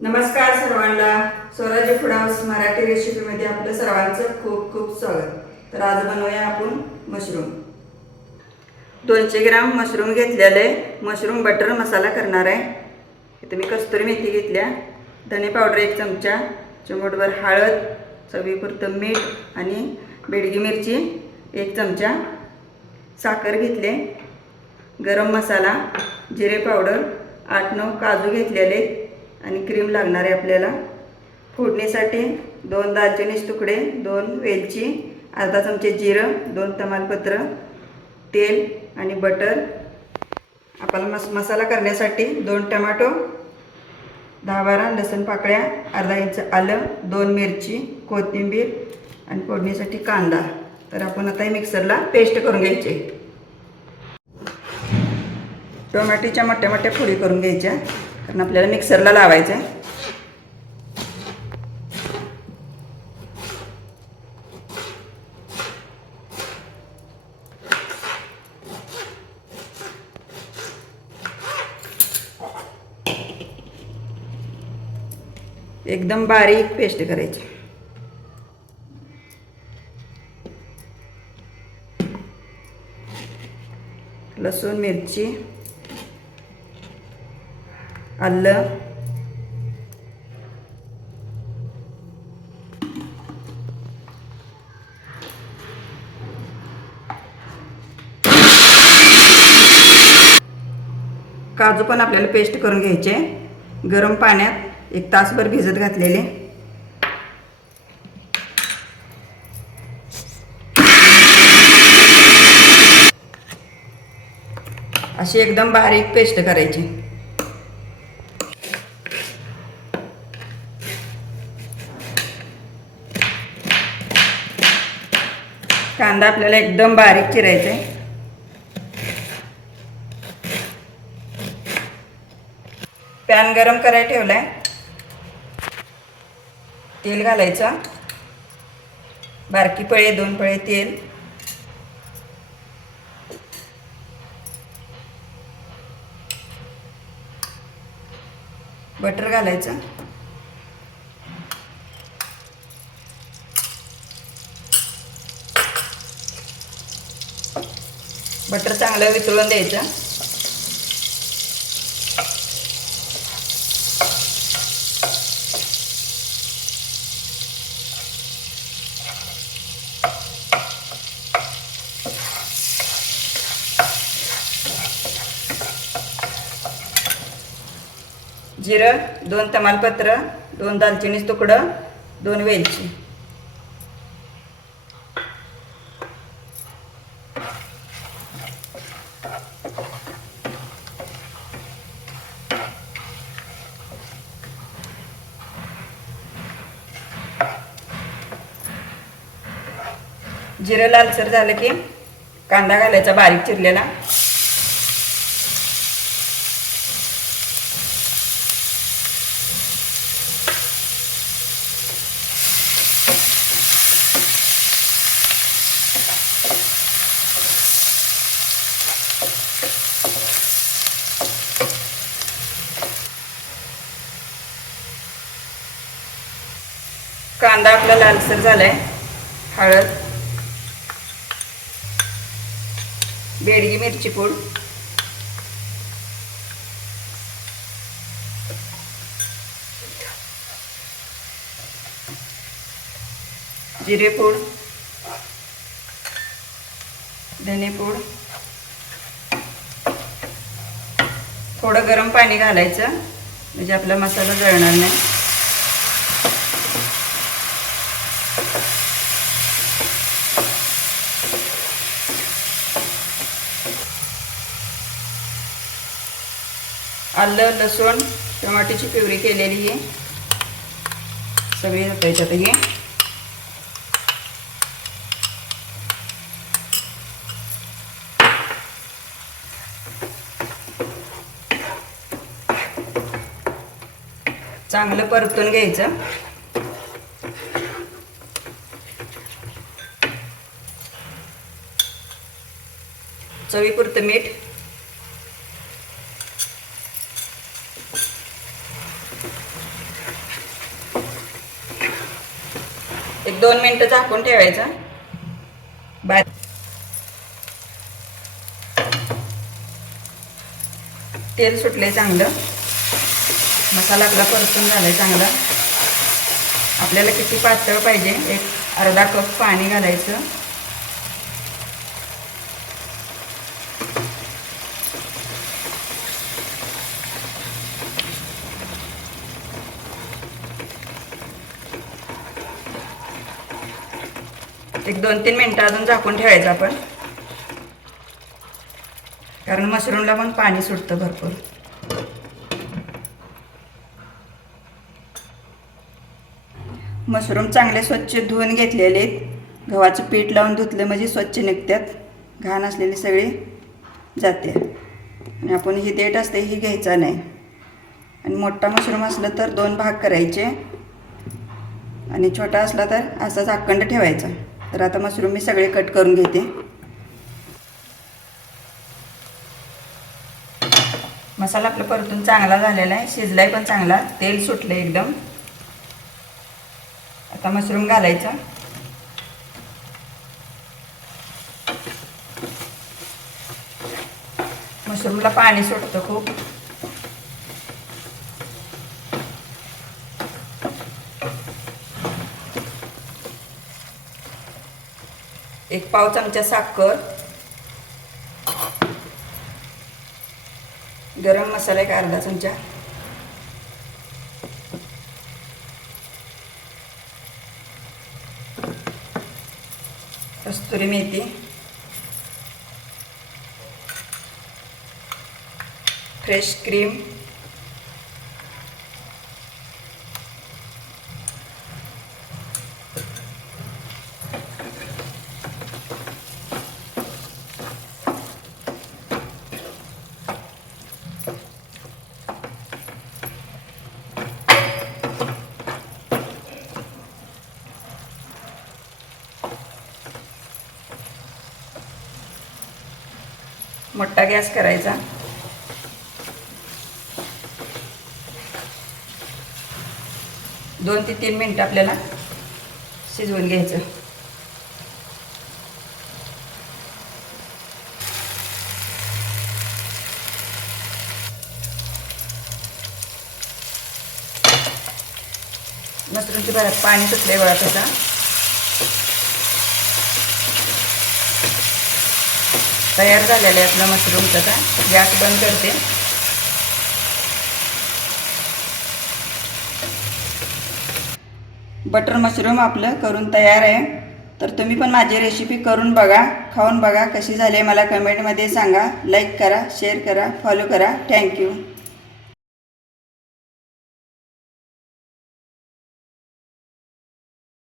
नमस्कार सर्वांना. स्वराज्य फूड हाऊस मराठी रेसिपीमध्ये आपलं सर्वांचं खूप खूप स्वागत. तर आज बनवूया आपण मशरूम. 200 ग्राम मशरूम घेतलेले. मशरूम बटर मसाला करणार आहे. इथे मी कस्तुरी मेथी घेतल्या, धने पावडर 1 चमचा, चिमूटभर हळद, चवीपुरतं मीठ आणि बेडगी मिरची 1 चमचा, साखर घेतले, गरम मसाला, जिरे पावडर, 8-9 काजू घेतलेले आणि क्रीम लागणार आहे आपल्याला. फोडणीसाठी 2 दालचिनीचे तुकडे, 2 वेलची, अर्धा चमचे जिरं, 2 तमालपत्र, तेल आणि बटर. आपल्याला मसाला करण्यासाठी 2 टमाटो, 10-12 लसूण पाकळ्या, अर्धा इंच आलं, 2 मिरची, कोथिंबीर आणि फोडणीसाठी कांदा. तर आपण आता मिक्सरला पेस्ट करून घ्यायची. टोमॅटोच्या मोठ्या मोठ्या फोडी करून घ्यायच्या, कारण आपल्याला मिक्सरला लावायचं आहे. एकदम बारीक पेस्ट करायची. लसूण, मिरची, आलं, काजू पण आपल्याला पेस्ट करून घ्यायचे. गरम पाण्यात 1 तासभर भिजत घातलेले. अशी एकदम बारीक पेस्ट करायची. कांदा आपल्याला एकदम बारीक चिरायचा आहे. पॅन गरम करायला ठेवलाय. तेल घालायचं. बारकी पळी 2 पळे तेल, बटर घालायचं. बटर चांगलं वितळून द्यायचं. जिरं, 2 तमालपत्र, 2 दालचिनीचं तुकडं, 2 वेलची. जिरं लालसर झालं की कांदा घालायचा बारीक चिरलेला. कांदा आपला लालसर झालाय. हळद, बेडगी मिरची पूड, जिरे पूड, धने पूड, थोडं गरम पाणी घालायचं म्हणजे आपला मसाला जळणार नाही. आलं, लसूण, टमाट्याची प्युरी केलेली आहे सगळी त्याच्यात हे. चांगलं परतून घ्यायचं. चवीपुरतं मीठ, एक 2 मिनिटं झाकून ठेवायचं. तेल सुटले चांगलं. मसाला आपला परतून झालाय चांगला. आपल्याला किती पातळ पाहिजे, एक अर्धा कप पाणी घालायचं. एक 2-3 मिनिटं अजून झाकून ठेवायचं आपण, कारण मशरूमला पण पाणी सुटतं भरपूर. मशरूम चांगले स्वच्छ धुवून घेतलेले आहेत. गव्हाचं पीठ लावून धुतले म्हणजे स्वच्छ निघतात, घाण असलेली सगळी जाते. आणि आपण ही देठ असते ही घ्यायचा नाही. आणि मोठा मशरूम असलं तर 2 भाग करायचे, आणि छोटा असला तर असाच अखंड ठेवायचा. तर आता मशरूम मी सगळे कट करून घेते. मसाला आपला परतून चांगला झालेला आहे, शिजलाय पण चांगला, तेल सुटले एकदम. आता मशरूम घालायचा. मशरूमला पाणी सुटतं खूप. एक पाव चमचा साखर, गरम मसाला एक अर्धा चमचा, कस्तुरी मेथी, फ्रेश क्रीम, मोठा गॅस करायचा. दोन ते 3 मिनिटं आपल्याला शिजवून घ्यायचं. मशरूमची भरात पाणी सुटले बघा त्याचा. तयार झालेलं आहे आपला मशरूमचा. आता गॅस बंद करते. बटर मशरूम आपलं करून तयार आहे. तर तुम्ही पण माझी रेसिपी करून बघा, खाऊन बघा कशी झाली, मला कमेंटमध्ये सांगा. लाईक करा, शेअर करा, फॉलो करा. थँक्यू.